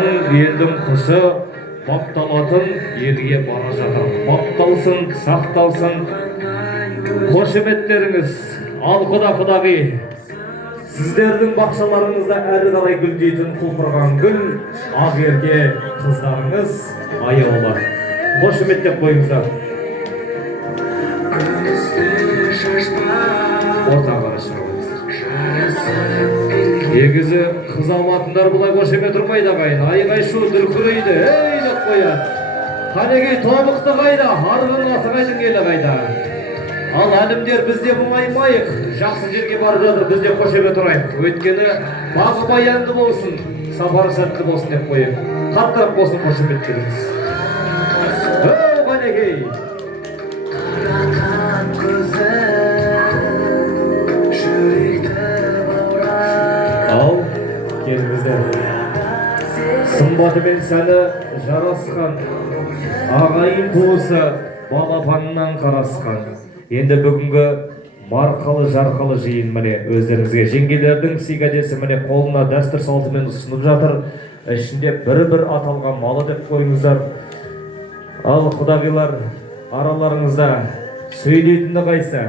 Елдің құсы бапталатын елге бара жатыр. Бапталсын, сақталсын. Қошеметтеріңіз, ал құдағи. Сіздердің бақшаларыңызда әрі қарай гүлдейтін құлпырған гүл, ақ ерке қыздарыңыз аяулы. Қошеметтеп қойыңыздар. Ортаға шығып. Егізі қыз алматындар бұлай қошемет тұрмайды ағайын. Айғай шу дүркірейді, ей деп қояды. Қанегей тобықты қайда, арғын атығайдың елі қайда. Ал әлімдер бізде мұңаймайық, жақсы жерге барып жатыр, бізде қошемет тұрайық. Өйткені бағы баянды болсын, сапары сәтті болсын деп қойып. Қаттырақ болсын қошеметтеріңіз. Қанегей. Ал, келіңіздер. Сымбаты мен сәні жарасқан, ағайын туысы балапанынан қарасқан. Енді бүгінгі марқалы жарқалы жиын міне өздеріңізге жеңгелердің сигадесі міне қолына дәстүр салтымен ұсынып жатыр. Ішінде бір-бір аталған малы деп қойыңыздар. Ал құдағилар араларыңызда сөйлейтіні қайсы,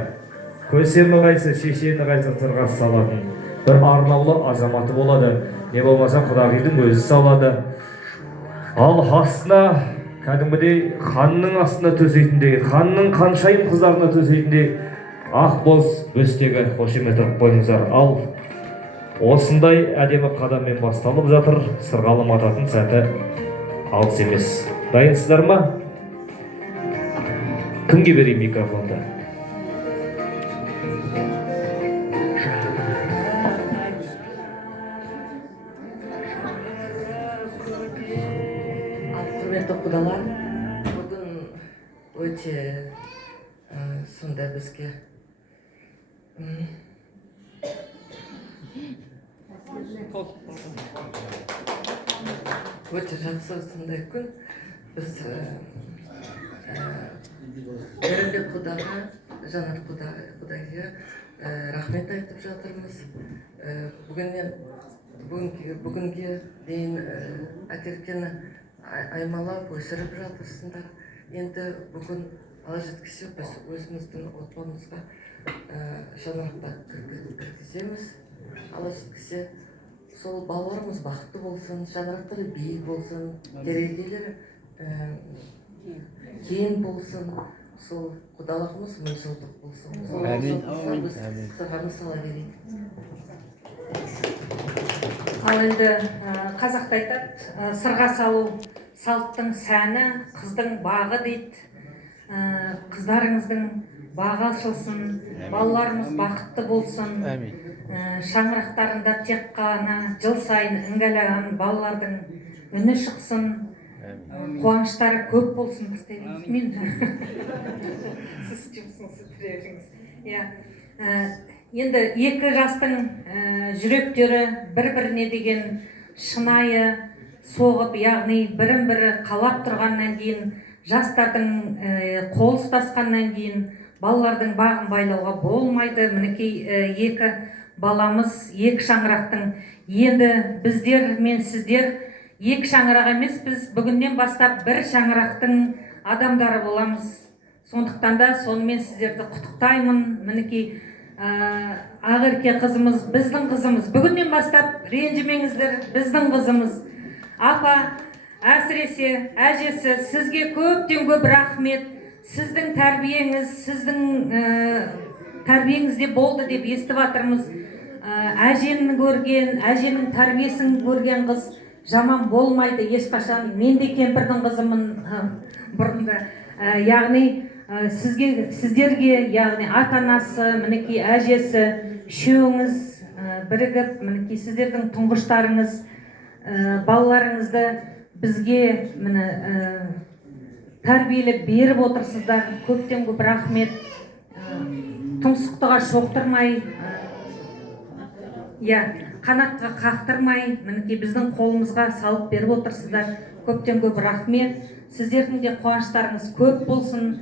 көсемі қайсы, шешені қайсы тырғас салатын бір арнаулы азаматы болады. Не болмаса құдағидың өзі салады. Ал астына кәдімгідей ханның астына төсейтіндей, ханның қаншайым қыздарына төсейтіндей ақ боз бөстегі қошемет қойыңыздар. Ал осындай әдемі қадаммен басталып жатыр. Сырғалым ататын сәті алыс емес. Дайынсыздар ма? Кімге берейін микрофонды? Құрметті құдалар, бүгін өте сонда бізге өте жақсы сондай күн. Біз Ерімбек құдаға, Жанат құдағыға рахмет айтып жатырмыз. Бүгінге дейін әкелгені аймалап өсіріп жатырсыңдар. Енді бүгін ала жеткісе біз өзіміздің отбасымызға шаңырақта кіргіземіз. Ала жеткісе сол балаларымыз бақытты болсын, шаңырақтары биік болсын, терезелері кең болсын, сол құдалығымыз мыңжылдық болсын. Біз сырғаны сала берейік. Ал енді қазақта айтады, сырға салу салттың сәні, қыздың бағы дейді. Қыздарыңыздың бағы ашылсын, балаларымыз бақытты болсын. Шаңырақтарында тек қана жыл сайын іңгәлаған балалардың үні шықсын. Қуаныштары көп болсын. Мен сіз жұмсыңыз, енді екі жастың жүректері бір-біріне деген шынайы соғып, яғни бірін-бірі қалап тұрғаннан кейін, жастардың қол ұстасқаннан кейін балалардың бағын байлауға болмайды. Мінекей екі баламыз, екі шаңырақтың. Енді біздер мен сіздер екі шаңырақ емес, біз бүгіннен бастап бір шаңырақтың адамдары боламыз. Сондықтан да сонымен сіздерді құттықтаймын. Мінекей Ағырке қызымыз, біздің қызымыз. Бүгіннен бастап ренжімеңіздер, біздің қызымыз. Апа, әсіресе әжесі, сізге көптен көп рахмет. Сіздің тәрбиеңіз, сіздің тәрбиеңізде болды деп естіп жатырмыз. Әжені көрген, әженің тәрбиесін көрген қыз жаман болмайды ешқашан. Мен де кемпірдің қызымын бұрында. Яғни сіздерге, яғни ата-анасы, мінекей әжесі, үшеуіңіз бірігіп, мінекей сіздердің тұңғыштарыңыз, балаларыңызды бізге тәрбиелеп беріп отырсыздар. Көптен көп рахмет. Тұмсықтыға шоқтырмай, қанатқа қақтырмай, мінекей біздің қолымызға салып беріп отырсыздар. Көптен көп рахмет. Сіздердің де қуаныштарыңыз көп болсын.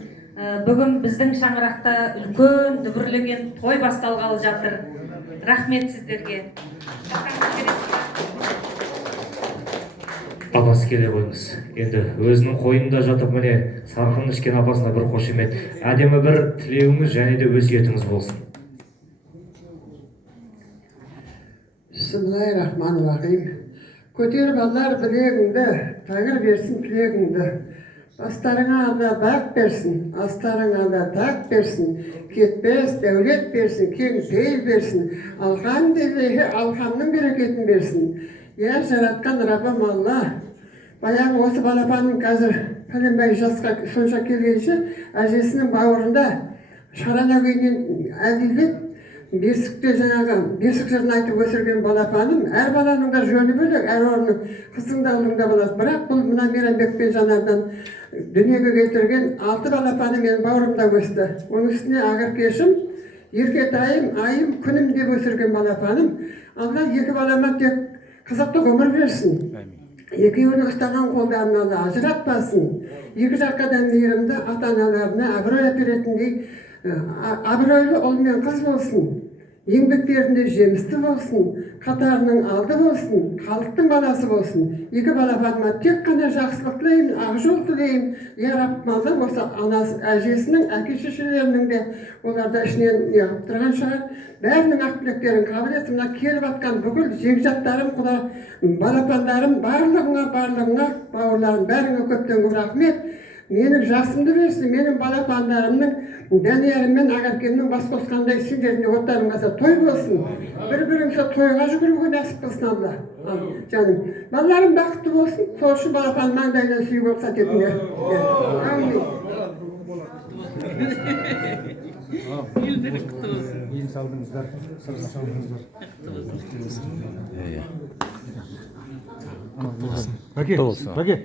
Бүгін біздің шаңырақта үлкен дүбірлеген той басталғалы жатыр. Рахмет сіздерге. апасы келе қойыңыз. Енді өзінің қойнында жатып міне сарқын ішкен апасына бір қошемет, әдемі бір тілеуіңіз және де өсиетіңіз болсын. Bismillahirrahmanirrahim. Көтеріп алар білегіңді, тәңір берсін тілегіңді. Бастарыңа Алла бақ берсін, астарыңа Алла тақ берсін, кетпес дәулет берсін, кең пейіл берсін, алхамның берекетін берсін. Я жаратқан Раббым Алла. Баяғы осы балапаным қазір пәленбай жасқа сонша келгенше әжесінің бауырында шарана күйінен әдейлеп бесікте жаңағы бесік жырын айтып өсірген балапаным. Әр баланың да жөні бөлек, әр орны қыздың да ұлдың да болады. Бірақ бұл мына Мейрамбек пен Жанардан дүниеге келтірген 6 балапаны менің бауырымда өсті. Оның үстіне Ақеркешім, Еркетайым, Айым, Күнім деп өсірген балапаным. Алла 2 балама тек қызықты ғұмыр берсін. Екеуінің ұстаған қолдарына да ажыратпасын. 2 жаққа да мейірімді ата-аналарына абырой әперетіндей абыройлы ұл мен қыз болсын, еңбектерінде жемісті болсын, қатарының алды болсын, халықтың баласы болсын. 2 балапаныма тек қана жақсылық тілеймін, ақ жол тілеймін. Я Раббым Алла осы анасы, әжесінің, әке-шешелерінің де оларда ішінен неғып тұрған шығар. Бәрінің ақ тілектерін қабыл етсін. Мына келіп атқан бүкіл жекжаттарым, балапандарым, барлығыңа, бауырларым, бәріңе көптен көп рахмет. Менің жасымды берсін, менің балапандарымның, Дәниярым мен Ақеркемнің бас қосқандай сендеріне оттарың қаса той болсын. Бір-біріңізге тойға жүгіруге нәсіп қылсын Алла. Жаным, балаларым бақытты болсын, сол үшін балапаным маңдайынан сүйіп рұқсат етіңдер. Әумин. Ең салдыңыздар, сырға салдыңыздар. Құтты болсын. Бәке.